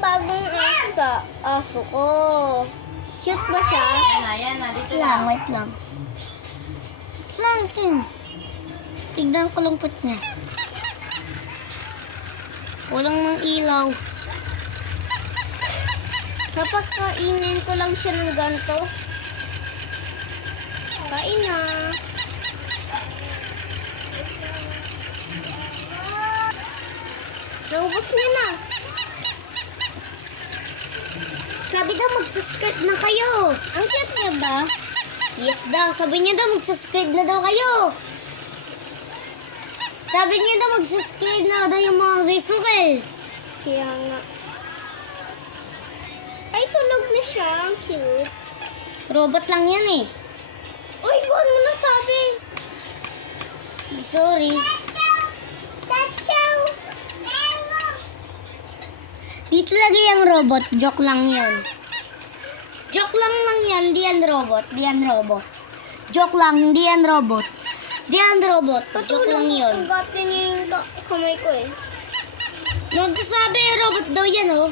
bagong sa aso ko. Cute ba siya? Yan na, dito Lang, lang. wait lang. Wait lang, Kim. Tignan ko lang put niya. Walang ng ilaw. Kapag kainin ko lang siya ng ganito. Kain na. Naubos niya na. Sabi daw mag-subscribe na kayo. Ang cute niya ba? Yes daw. Sabi niya daw mag-subscribe na daw kayo. Sabi niya daw mag-subscribe na daw yung mga guys mo kayo. Kaya nga. Ay, tulog na siya. Ang cute. Robot lang yan eh. Uy, buwan mo na sabi. Sorry. Dito lagi yung robot. Joke lang yun. Joke lang yan. Di yan robot. Di yan robot. Joke lang. Hindi yan robot. Di yan robot. Joke lang yun. Patulang ko niya yung kamay ko eh. Nagsasabi robot daw yan oh.